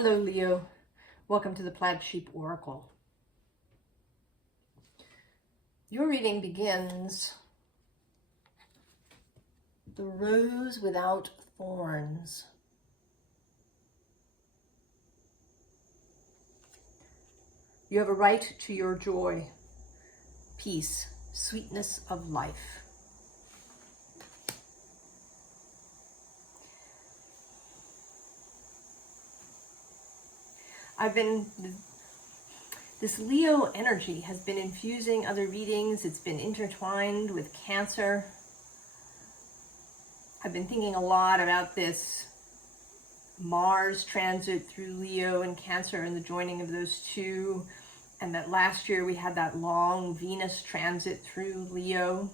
Hello, Leo. Welcome to the Plaid Sheep Oracle. Your reading begins, the rose without thorns. You have a right to your joy, peace, sweetness of life. This Leo energy has been infusing other readings. It's been intertwined with Cancer. I've been thinking a lot about this Mars transit through Leo and Cancer and the joining of those two. And that last year we had that long Venus transit through Leo.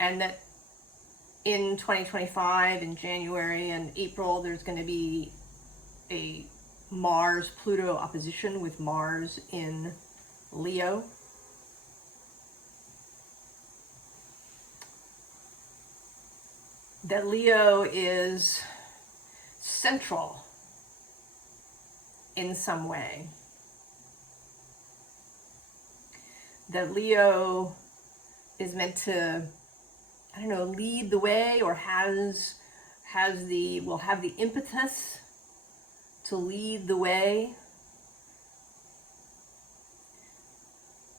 And that in 2025, in January and April, there's going to be a Mars-Pluto opposition with Mars in Leo. That Leo is central in some way. That Leo is meant to, lead the way, or will have the impetus to lead the way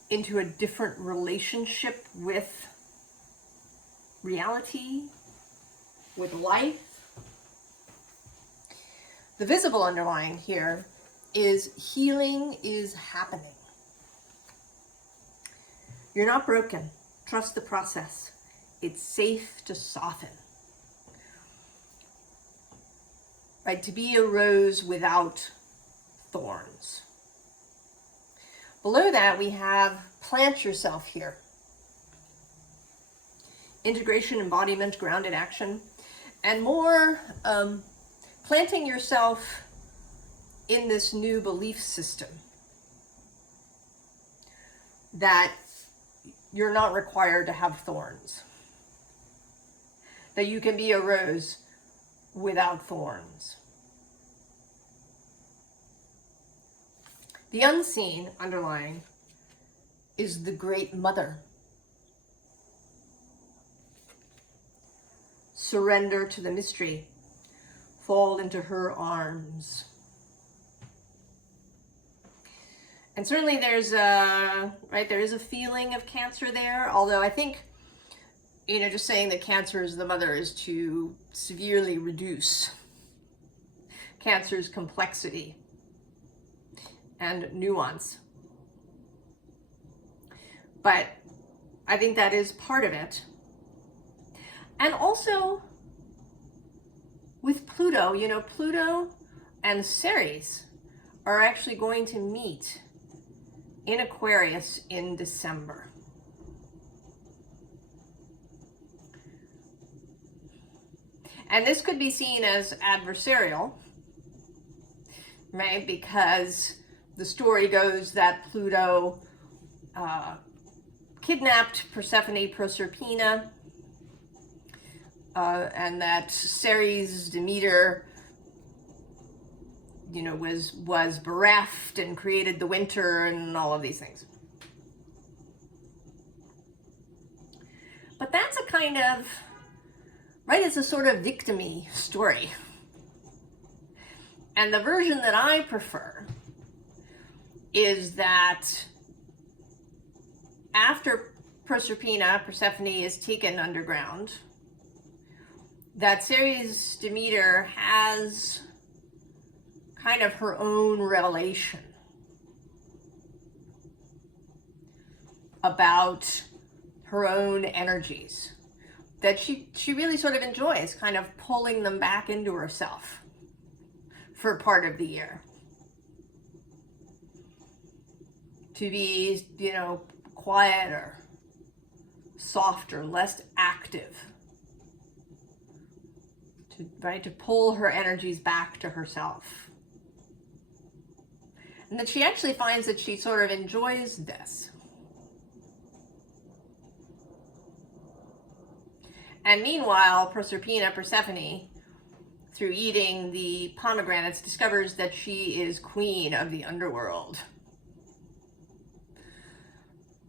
into a different relationship with reality, with life. The visible underlying here is healing is happening. You're not broken. Trust the process. It's safe to soften. Right, to be a rose without thorns. Below that, we have plant yourself here. Integration, embodiment, grounded action, and more planting yourself in this new belief system that you're not required to have thorns. That you can be a rose without thorns. The unseen underlying is the Great Mother. Surrender to the mystery. Fall into her arms. And certainly there is a feeling of Cancer there, although I think, just saying that Cancer is the mother is to severely reduce Cancer's complexity and nuance. But I think that is part of it. And also with Pluto, Pluto and Ceres are actually going to meet in Aquarius in December. And this could be seen as adversarial, right? Because the story goes that Pluto kidnapped Persephone, Proserpina, and that Ceres, Demeter, was bereft and created the winter and all of these things. But that's a kind of, it's a sort of victim-y story. And the version that I prefer is that after Persephone is taken underground, that Ceres Demeter has kind of her own revelation about her own energies that she really sort of enjoys, kind of pulling them back into herself for part of the year. To be, quieter, softer, less active. To pull her energies back to herself. And that she actually finds that she sort of enjoys this. And meanwhile, Persephone, through eating the pomegranates, discovers that she is queen of the underworld.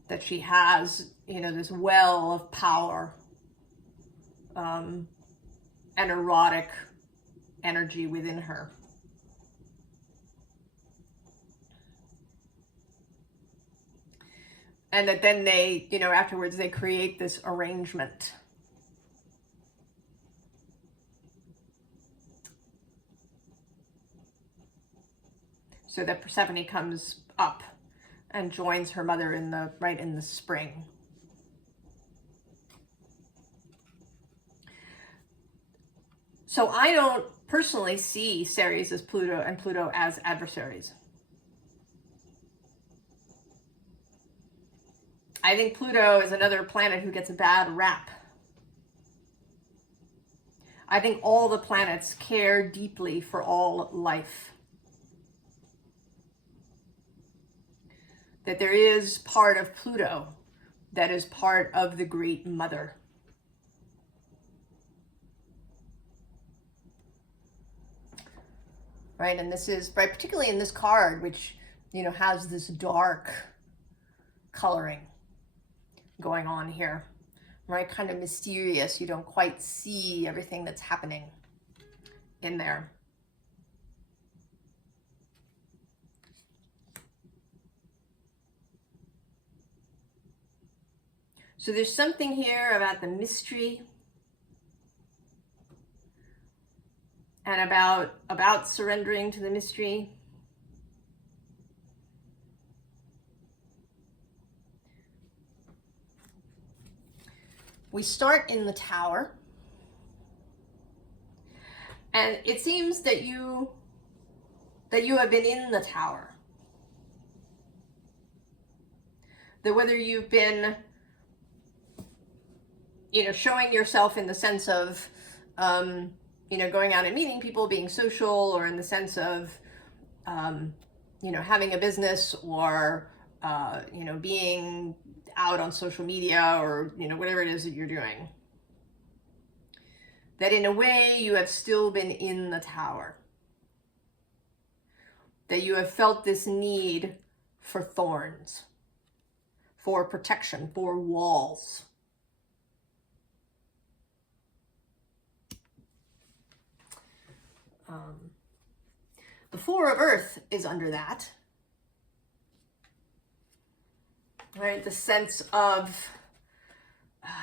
That she has, you know, this well of power, and erotic energy within her. And that then they, you know, afterwards they create this arrangement. So that Persephone comes up and joins her mother in the, right in the spring. So I don't personally see Ceres as Pluto and Pluto as adversaries. I think Pluto is another planet who gets a bad rap. I think all the planets care deeply for all life. That there is part of Pluto that is part of the Great Mother. Right, and this is, right, particularly in this card, which, you know, has this dark coloring going on here, right? Kind of mysterious. You don't quite see everything that's happening in there. So there's something here about the mystery and about surrendering to the mystery. We start in the tower, and it seems that you have been in the tower. That whether you've been, you know, showing yourself in the sense of, you know, going out and meeting people, being social, or in the sense of, you know, having a business, or, you know, being out on social media, or, you know, whatever it is that you're doing. That in a way you have still been in the tower. That you have felt this need for thorns, for protection, for walls. The Four of Earth is under that. Right, the sense of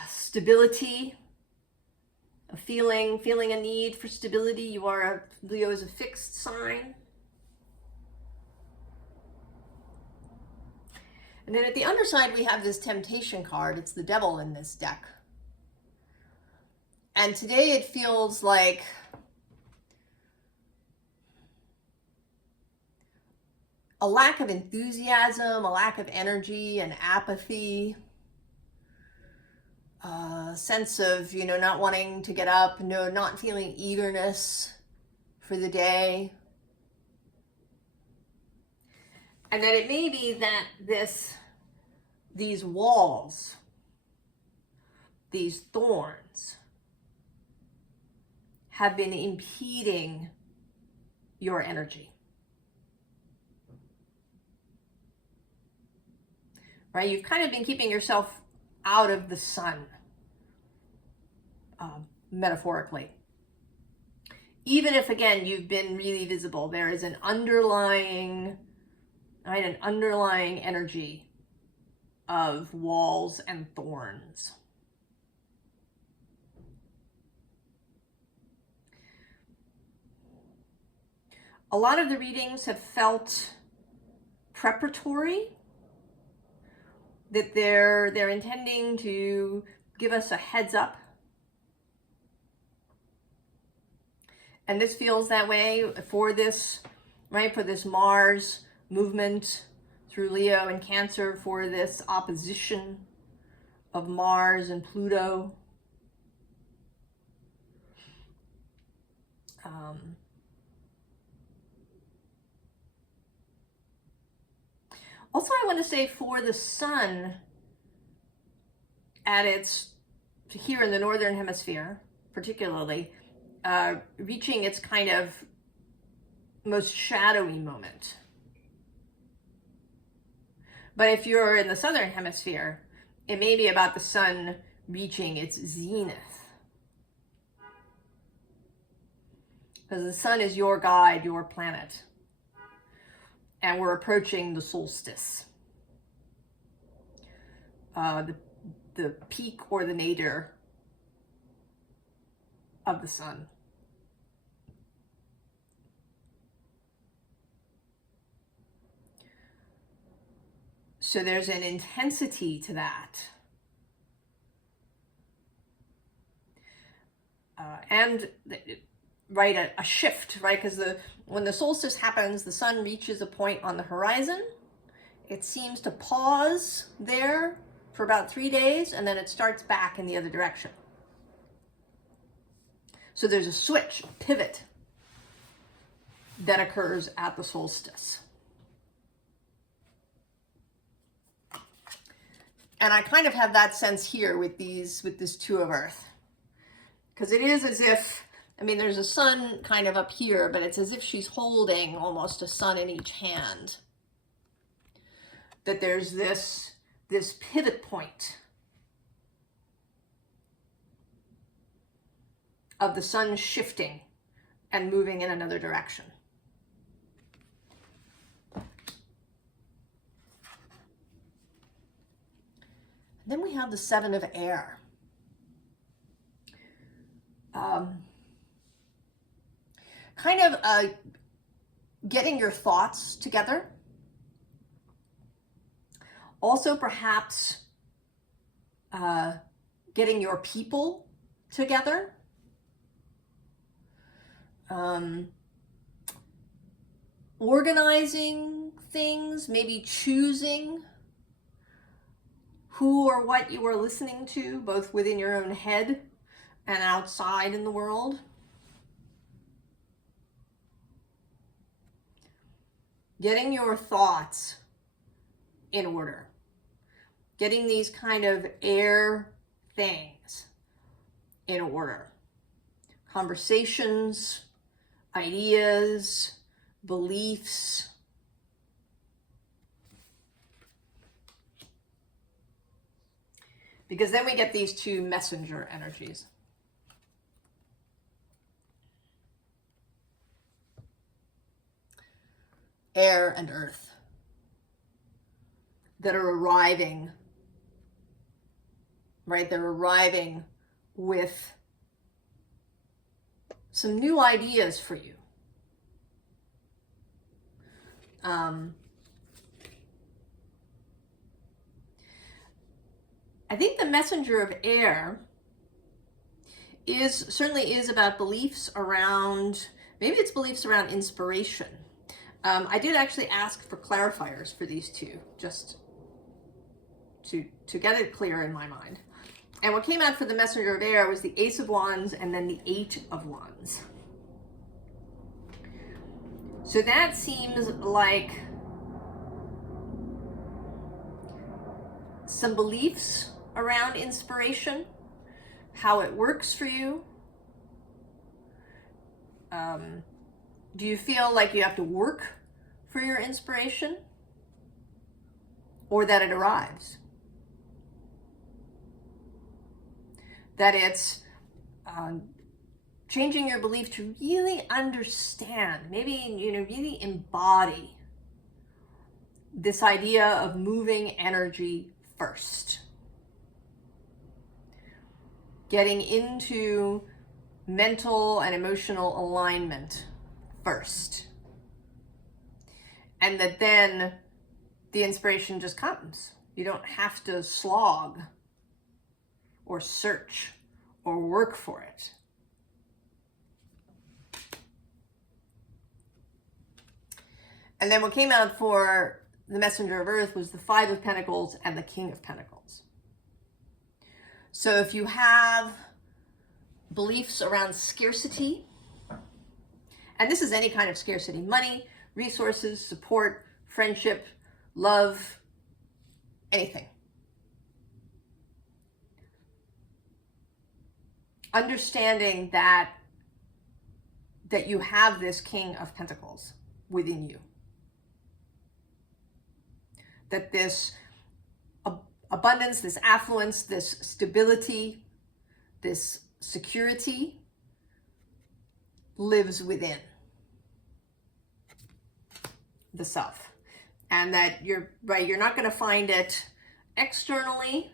stability, a feeling a need for stability. Leo is a fixed sign. And then at the underside, we have this temptation card. It's the devil in this deck. And today it feels like a lack of enthusiasm, a lack of energy, and apathy, a sense of, you know, not wanting to get up, not feeling eagerness for the day. And that it may be that these walls, these thorns, have been impeding your energy. Right? You've kind of been keeping yourself out of the sun, metaphorically. Even if, again, you've been really visible, there is an underlying energy of walls and thorns. A lot of the readings have felt preparatory, that they're intending to give us a heads up. And this feels that way for this, right? For this Mars movement through Leo and Cancer, for this opposition of Mars and Pluto. Also, I want to say for the sun, at its, here in the Northern Hemisphere, particularly, reaching its kind of most shadowy moment. But if you're in the southern hemisphere, it may be about the sun reaching its zenith. Because the sun is your guide, your planet. And we're approaching the solstice. The peak or the nadir of the sun. So there's an intensity to that. And right, a shift, right? Because when the solstice happens, the sun reaches a point on the horizon. It seems to pause there for about 3 days, and then it starts back in the other direction. So there's a switch, a pivot that occurs at the solstice. And I kind of have that sense here with this Two of Earth. Because it is as if, I mean, there's a sun kind of up here, but it's as if she's holding almost a sun in each hand. That there's this pivot point of the sun shifting and moving in another direction. Then we have the Seven of Air. Kind of getting your thoughts together. Also, perhaps getting your people together. Organizing things, maybe choosing who or what you are listening to, both within your own head and outside in the world. Getting your thoughts in order. Getting these kind of air things in order. Conversations, ideas, beliefs. Because then we get these two messenger energies. Air and earth. That are arriving, right? They're arriving with some new ideas for you. I think the messenger of air certainly is about beliefs around, maybe it's beliefs around inspiration. I did actually ask for clarifiers for these two, just to get it clear in my mind. And what came out for the messenger of air was the Ace of Wands and then the Eight of Wands. So that seems like some beliefs around inspiration, how it works for you. Do you feel like you have to work for your inspiration, or that it arrives? That it's changing your belief to really understand, maybe, really embody this idea of moving energy first. Getting into mental and emotional alignment first. And that then the inspiration just comes. You don't have to slog or search or work for it. And then what came out for the messenger of earth was the Five of Pentacles and the King of Pentacles. So if you have beliefs around scarcity, and this is any kind of scarcity, money, resources, support, friendship, love, anything. Understanding that that you have this King of Pentacles within you. That this abundance, this affluence, this stability, this security lives within the self. And that you're not going to find it externally.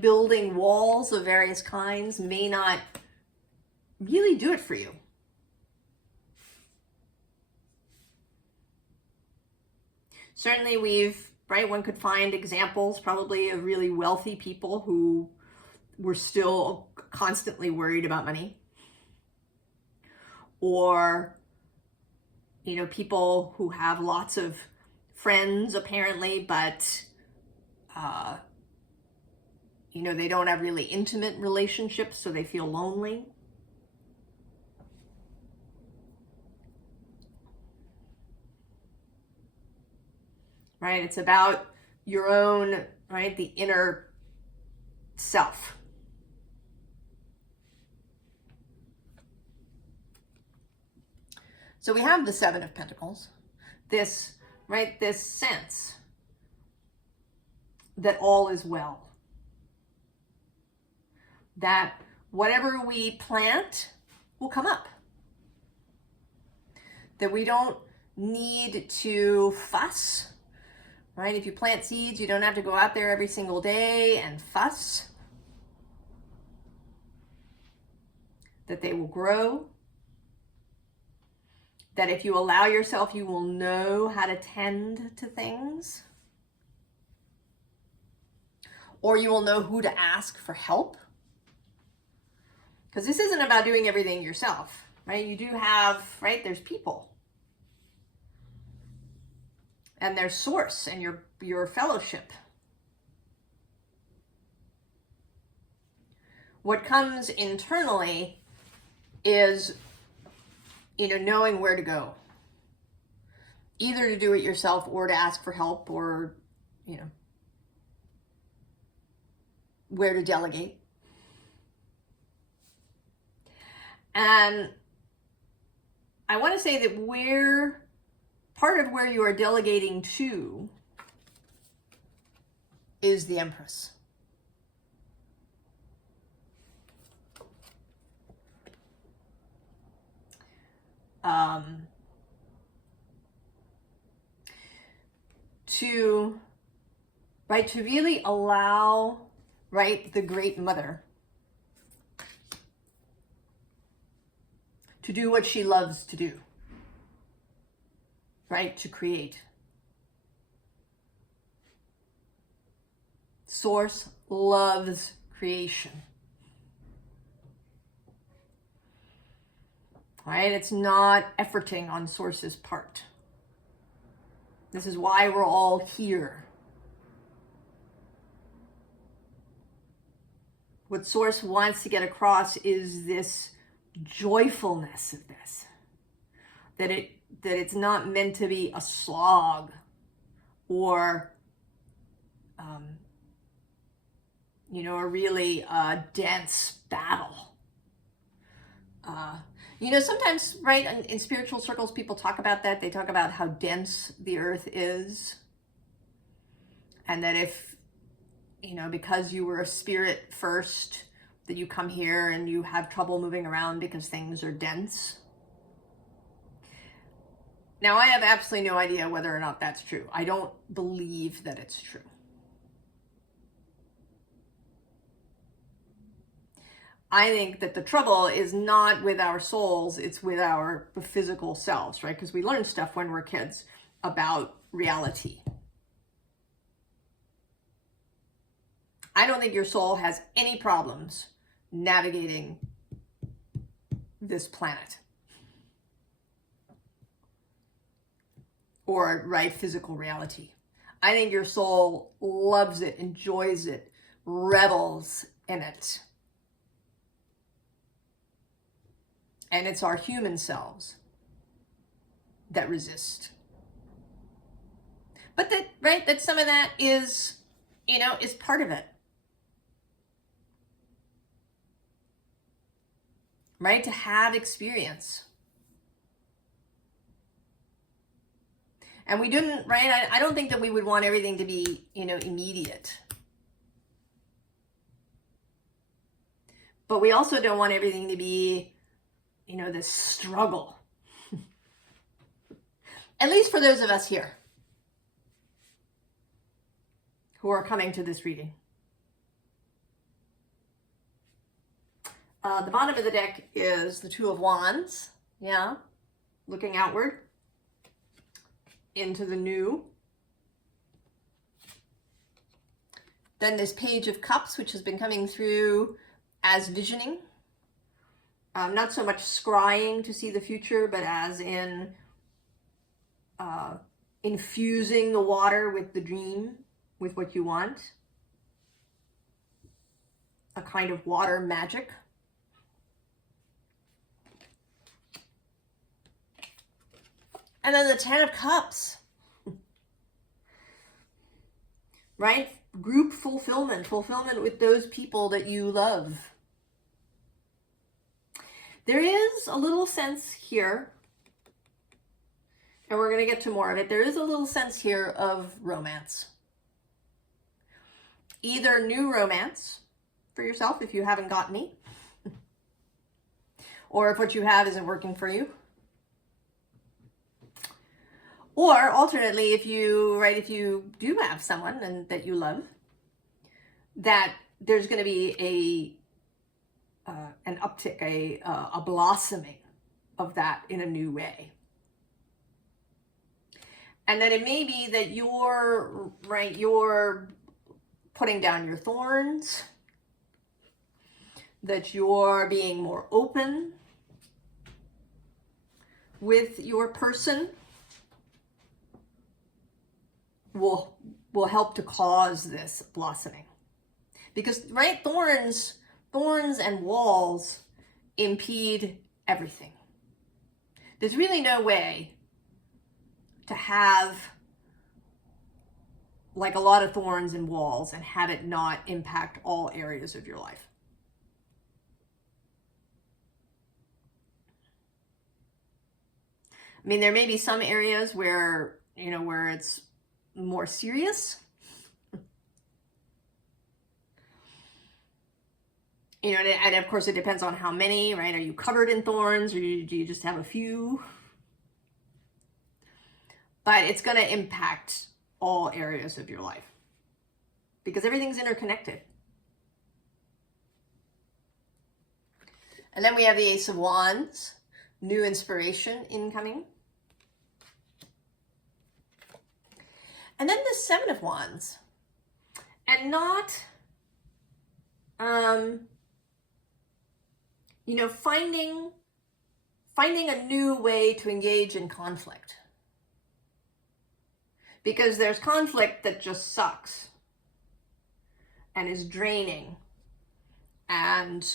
Building walls of various kinds may not really do it for you. Certainly one could find examples probably of really wealthy people who were still constantly worried about money. Or, people who have lots of friends apparently, but, they don't have really intimate relationships, so they feel lonely. Right? It's about your own, right? The inner self. So we have the Seven of Pentacles, this sense that all is well. That whatever we plant will come up. That we don't need to fuss, right? If you plant seeds, you don't have to go out there every single day and fuss. That they will grow. That if you allow yourself, you will know how to tend to things. Or you will know who to ask for help. Because this isn't about doing everything yourself, right? You do have, right, there's people. And there's source and your fellowship. What comes internally is, knowing where to go. Either to do it yourself or to ask for help or, where to delegate. And I want to say that part of where you are delegating to is the Empress. To really allow, the Great Mother to do what she loves to do, to create. Source loves creation. It's not efforting on Source's part. This is why we're all here. What Source wants to get across is this joyfulness of this. That it's not meant to be a slog or a really dense battle. Sometimes, in spiritual circles, people talk about that. They talk about how dense the earth is. And that if, because you were a spirit first, that you come here and you have trouble moving around because things are dense. Now, I have absolutely no idea whether or not that's true. I don't believe that it's true. I think that the trouble is not with our souls, it's with our physical selves, right? Because we learn stuff when we're kids about reality. I don't think your soul has any problems navigating this planet. Or, physical reality. I think your soul loves it, enjoys it, revels in it. And it's our human selves that resist. But that some of that is, is part of it. right? To have experience. And we didn't, right? I don't think that we would want everything to be, you know, immediate. But we also don't want everything to be, you know, this struggle. At least for those of us here who are coming to this reading. The bottom of the deck is the Two of Wands. Yeah. Looking outward into the new. Then this Page of Cups, which has been coming through as visioning. Not so much scrying to see the future, but as in infusing the water with the dream, with what you want. A kind of water magic. And then the Ten of Cups. Right? Group fulfillment. Fulfillment with those people that you love. There is a little sense here, and we're going to get to more of it. There is a little sense here of romance. Either new romance for yourself if you haven't got any, or if what you have isn't working for you. Or alternately, if you do have someone and that you love, that there's going to be an uptick, a blossoming of that in a new way. And then it may be that you're putting down your thorns, that you're being more open with your person, will help to cause this blossoming. Because, right, thorns and walls impede everything. There's really no way to have like a lot of thorns and walls and have it not impact all areas of your life. I mean, there may be some areas where, you know, where it's more serious. You know, and of course it depends on how many, right? Are you covered in thorns, or do you just have a few? But it's going to impact all areas of your life because everything's interconnected. And then we have the Ace of Wands, new inspiration incoming. And then the Seven of Wands, and not, you know, finding a new way to engage in conflict. Because there's conflict that just sucks and is draining and,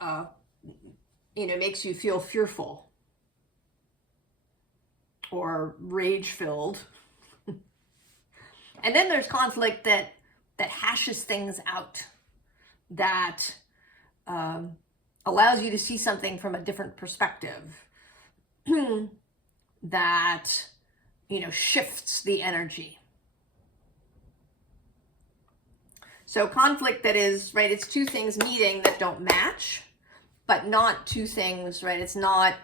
you know, makes you feel fearful or rage-filled. And then there's conflict that hashes things out, that allows you to see something from a different perspective, that, you know, shifts the energy. So conflict that is, right, it's two things meeting that don't match, but not two things, right? It's not,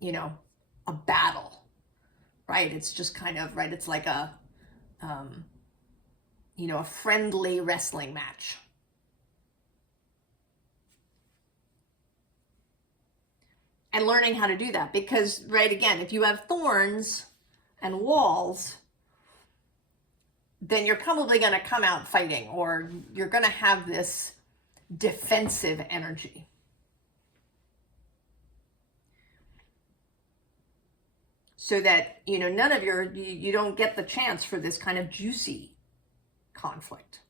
you know, a battle, right? It's just kind of, right, it's like a, you know, a friendly wrestling match. And learning how to do that, because, right, again, if you have thorns and walls, then you're probably going to come out fighting, or you're going to have this defensive energy. So that, you know, none of you don't get the chance for this kind of juicy conflict.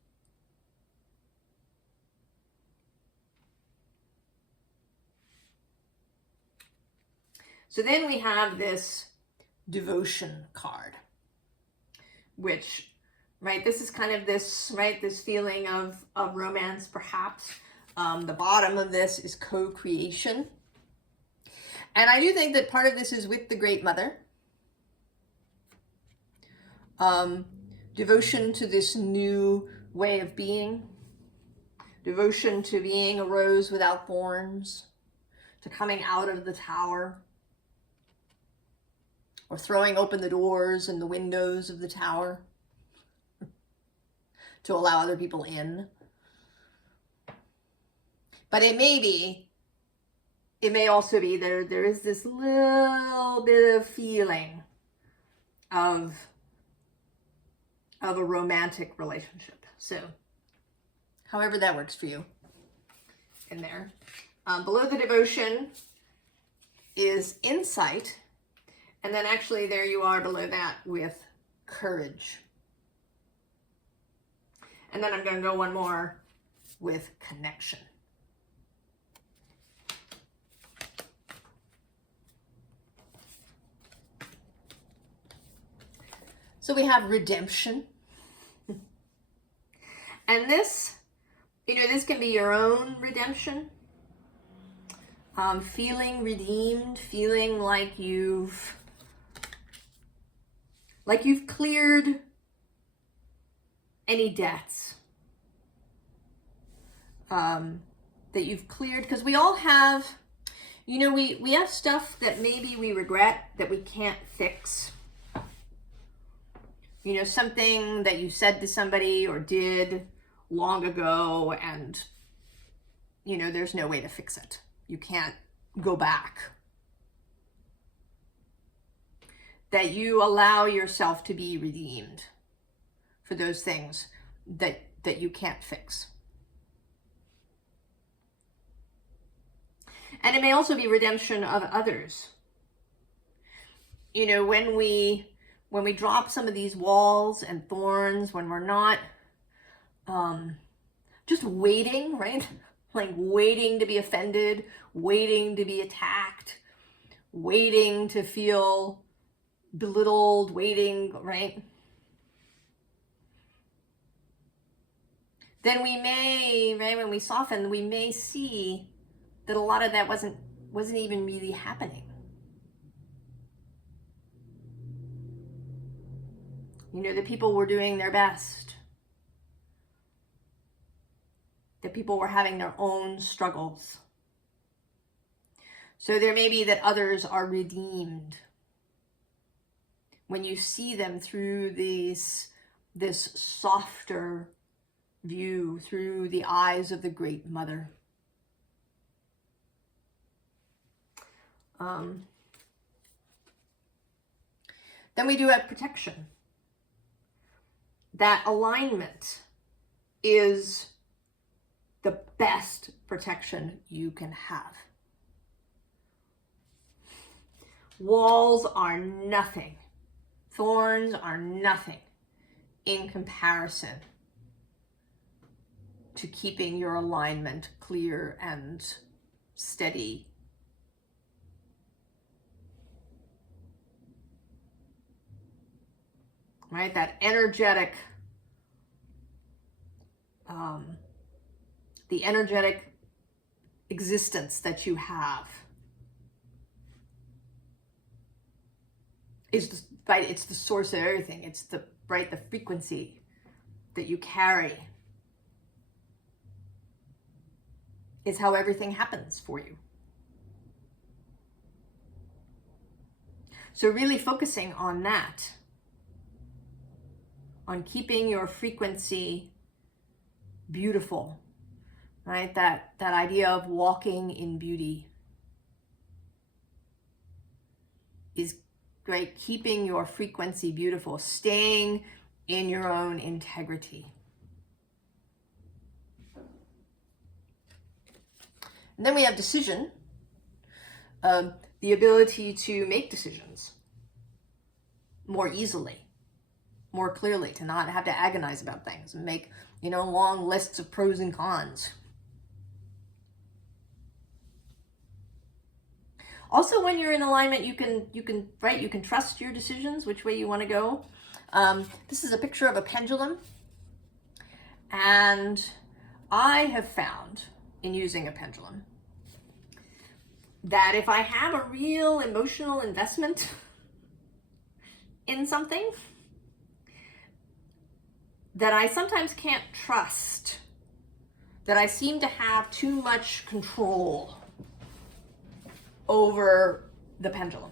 So then we have this devotion card, which, right, this is kind of this, right, this feeling of romance, perhaps, The bottom of this is co-creation. And I do think that part of this is with the Great Mother. Devotion to this new way of being. Devotion to being a rose without thorns. To coming out of the tower. Or throwing open the doors and the windows of the tower. To allow other people in. But it may also be there is this little bit of feeling of a romantic relationship. So however that works for you in there. Below the devotion is insight. And then actually there you are below that with courage. And then I'm going to go one more with connection. So we have redemption. And this, this can be your own redemption. Feeling redeemed, feeling like you've cleared any debts. That you've cleared, because we all have, we have stuff that maybe we regret that we can't fix. Something that you said to somebody or did long ago, and, there's no way to fix it. You can't go back. That you allow yourself to be redeemed for those things that you can't fix. And it may also be redemption of others. When we drop some of these walls and thorns, when we're not just waiting, right? Like waiting to be offended, waiting to be attacked, waiting to feel belittled, waiting, right? Then we may, right, when we soften, we may see that a lot of that wasn't even really happening. The people were doing their best. The people were having their own struggles. So there may be that others are redeemed when you see them through this softer view, through the eyes of the Great Mother. Then we do have protection. That alignment is the best protection you can have. Walls are nothing. Thorns are nothing in comparison to keeping your alignment clear and steady. Right? That energetic, the energetic existence that you have is right. It's the source of everything. It's the frequency that you carry is how everything happens for you. So really focusing on that, on keeping your frequency beautiful, right? That idea of walking in beauty is great. Keeping your frequency beautiful, staying in your own integrity. And then we have decision, the ability to make decisions more easily, more clearly, to not have to agonize about things and make, long lists of pros and cons. Also, when you're in alignment, you can trust your decisions, which way you want to go. This is a picture of a pendulum, and I have found in using a pendulum. That if I have a real emotional investment in something, that I sometimes can't trust, that I seem to have too much control over the pendulum.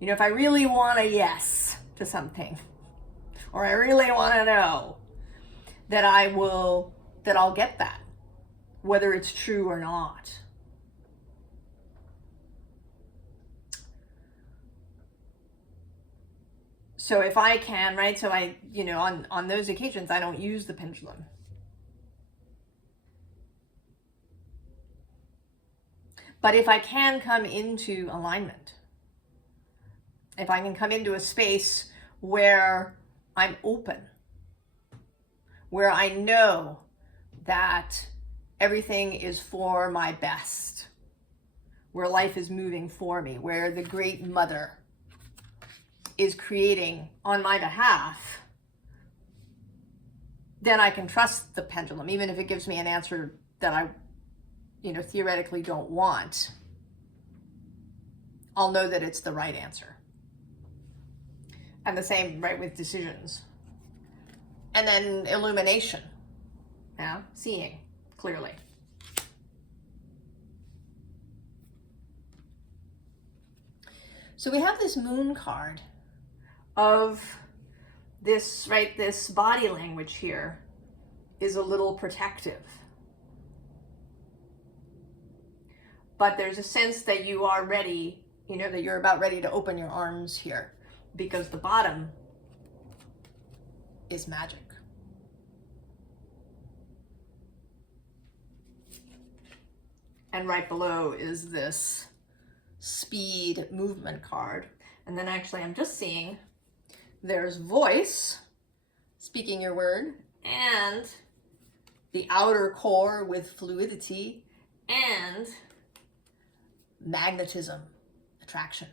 You know, if I really want a yes to something, or I really want to know, that I'll get that, whether it's true or not. So if I can, right, so I, you know, on those occasions, I don't use the pendulum. But if I can come into alignment, if I can come into a space where I'm open, where I know that everything is for my best, where life is moving for me, where the Great Mother is creating on my behalf, then I can trust the pendulum, even if it gives me an answer that I, you know, theoretically don't want. I'll know that it's the right answer. And the same, right, with decisions. And then illumination, yeah, seeing clearly. So we have this moon card of this, right, this body language here is a little protective. But there's a sense that you are ready, you know, that you're about ready to open your arms here, because the bottom is magic. And right below is this speed movement card. And then actually I'm just seeing there's voice, speaking your word, and the outer core with fluidity, and magnetism, attraction.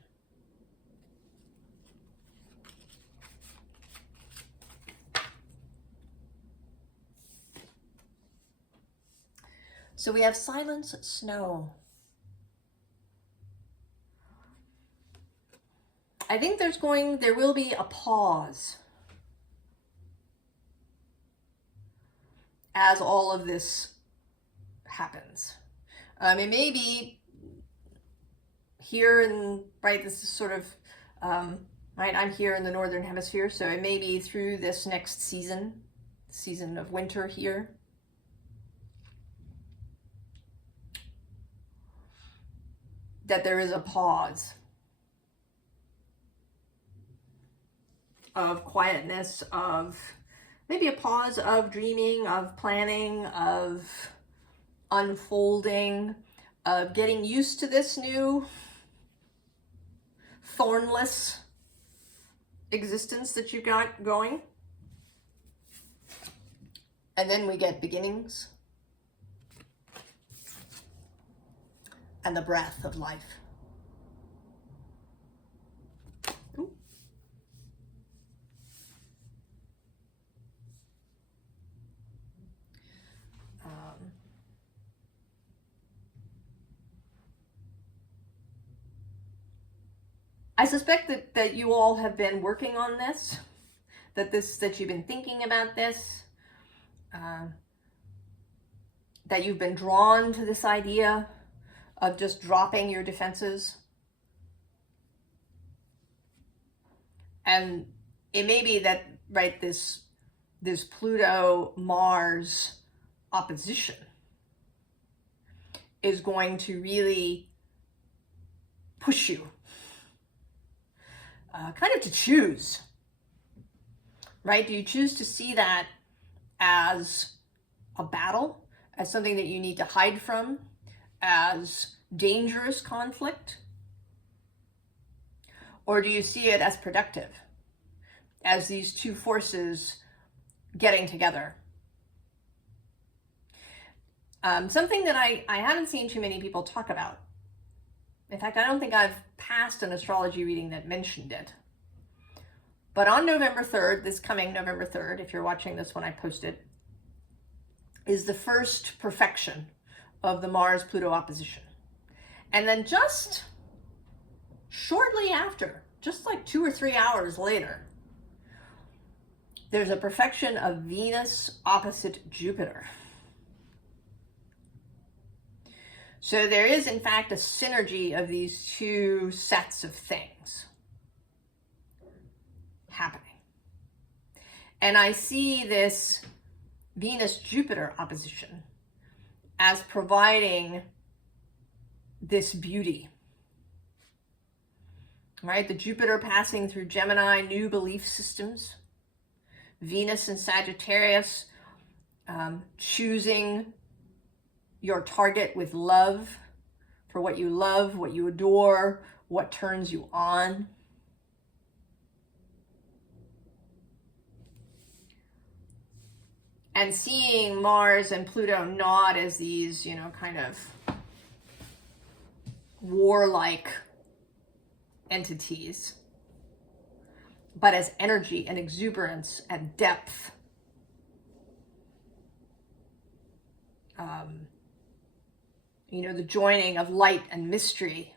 So we have silence, snow. I think there will be a pause as all of this happens. It may be here in, right, this is sort of, right, I'm here in the Northern Hemisphere, so it may be through this next season of winter here. That there is a pause of quietness, of maybe a pause of dreaming, of planning, of unfolding, of getting used to this new thornless existence that you've got going. And then we get beginnings and the breath of life. I suspect that you all have been working on this, that you've been thinking about this, that you've been drawn to this idea of just dropping your defenses. And it may be that, right, this Pluto-Mars opposition is going to really push you kind of to choose, right? Do you choose to see that as a battle, as something that you need to hide from, as dangerous conflict? Or do you see it as productive, as these two forces getting together? Something that I haven't seen too many people talk about. In fact, I don't think I've passed an astrology reading that mentioned it. But on November 3rd, this coming November 3rd, if you're watching this when I post it, is the first perfection of the Mars-Pluto opposition. And then just shortly after, just like 2 or 3 hours later, there's a perfection of Venus opposite Jupiter. So there is, in fact, a synergy of these two sets of things happening. And I see this Venus-Jupiter opposition as providing this beauty, right? The Jupiter passing through Gemini, new belief systems. Venus and Sagittarius, choosing your target with love for what you love, what you adore, what turns you on. And seeing Mars and Pluto not as these, you know, kind of warlike entities, but as energy and exuberance and depth. You know, the joining of light and mystery.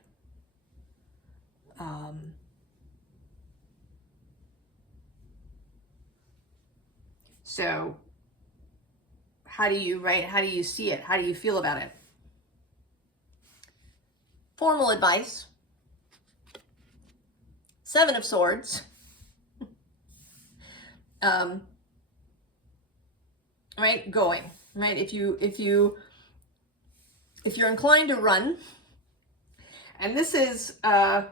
So how do you, right? How do you see it? How do you feel about it? Formal advice. 7 of Swords. Right, going, right? If you're inclined to run, and this is, I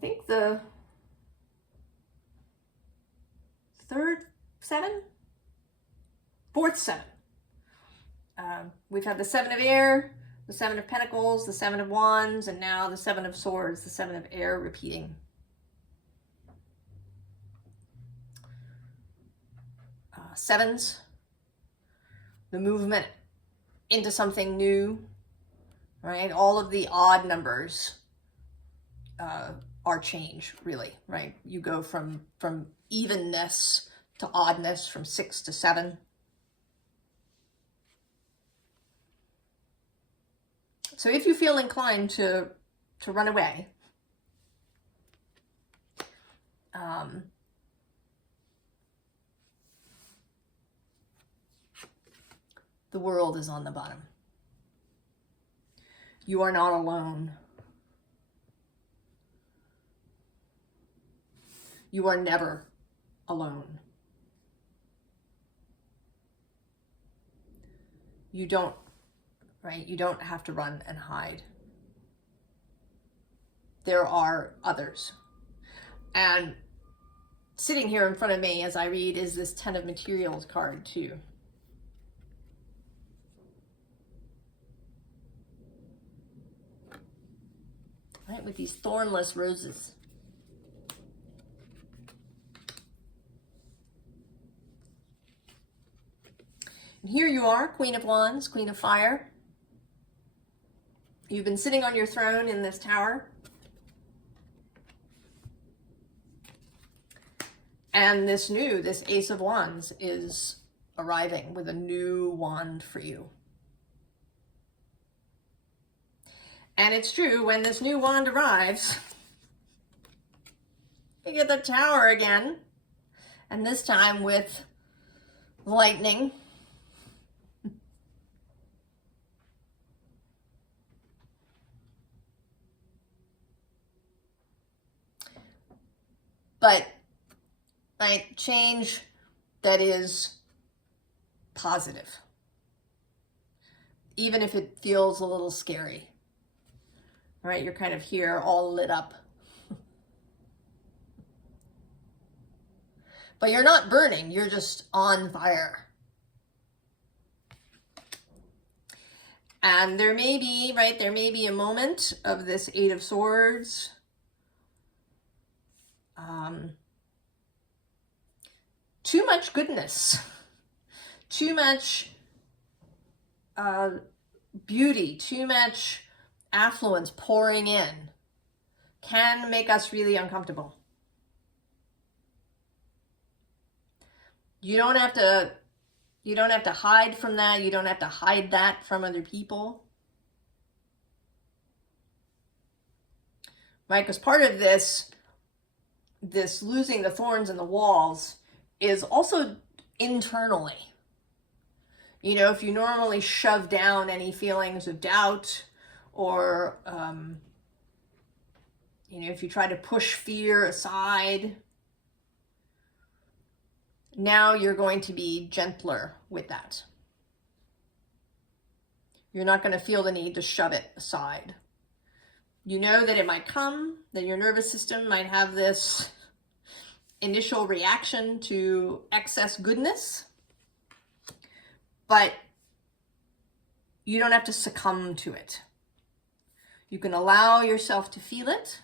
think the 4th 7. We've had the 7 of Air, the 7 of Pentacles, the 7 of Wands, and now the 7 of Swords, the 7 of Air repeating. Sevens, the movement into something new, right? All of the odd numbers are change, really, right? You go from evenness to oddness, from 6 to 7. So if you feel inclined to run away, the world is on the bottom. You are not alone. You are never alone. You don't, right? You don't have to run and hide. There are others. And sitting here in front of me as I read is this 10 of Materials card too. Right, with these thornless roses. And here you are, Queen of Wands, Queen of Fire. You've been sitting on your throne in this tower. And this Ace of Wands is arriving with a new wand for you. And it's true, when this new wand arrives, you get the Tower again, and this time with lightning. But, right, change that is positive, even if it feels a little scary. Right, you're kind of here all lit up. But you're not burning, you're just on fire. And there may be, right, there may be a moment of this 8 of Swords. Too much goodness, too much beauty, too much affluence pouring in can make us really uncomfortable. You don't have You don't have to hide from that. You don't have to hide that from other people. Right? Because part of this losing the thorns and the walls is also internally. You know, if you normally shove down any feelings of doubt, or, you know, if you try to push fear aside, now you're going to be gentler with that. You're not going to feel the need to shove it aside. You know that it might come, that your nervous system might have this initial reaction to excess goodness, but you don't have to succumb to it. You can allow yourself to feel it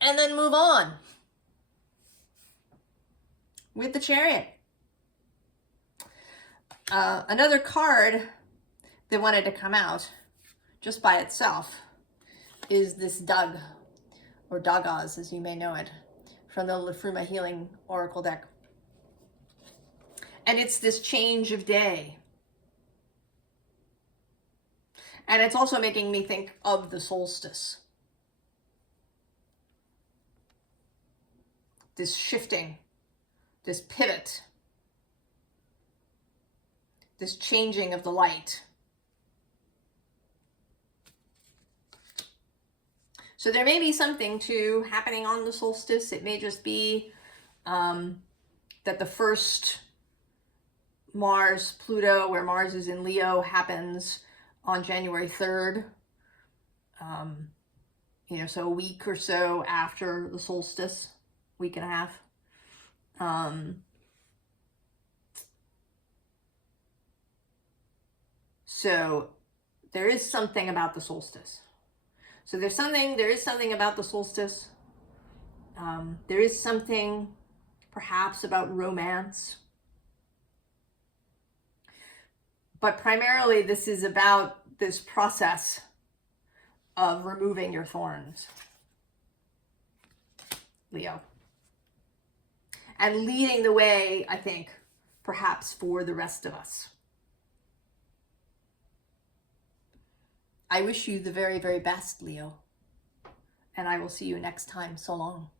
and then move on with the Chariot. Another card that wanted to come out just by itself is this Dug, or Dagaz as you may know it, from the Liffruma Healing Oracle deck. And it's this change of day. And it's also making me think of the solstice. This shifting, this pivot, this changing of the light. So there may be something too happening on the solstice. It may just be that the first Mars-Pluto, where Mars is in Leo, happens on January 3rd. You know, so a week or so after the solstice, week and a half. So there is something about the solstice. So there is something about the solstice. There is something perhaps about romance. But primarily this is about this process of removing your thorns, Leo. And leading the way, I think, perhaps for the rest of us. I wish you the very, very best, Leo. And I will see you next time. So long.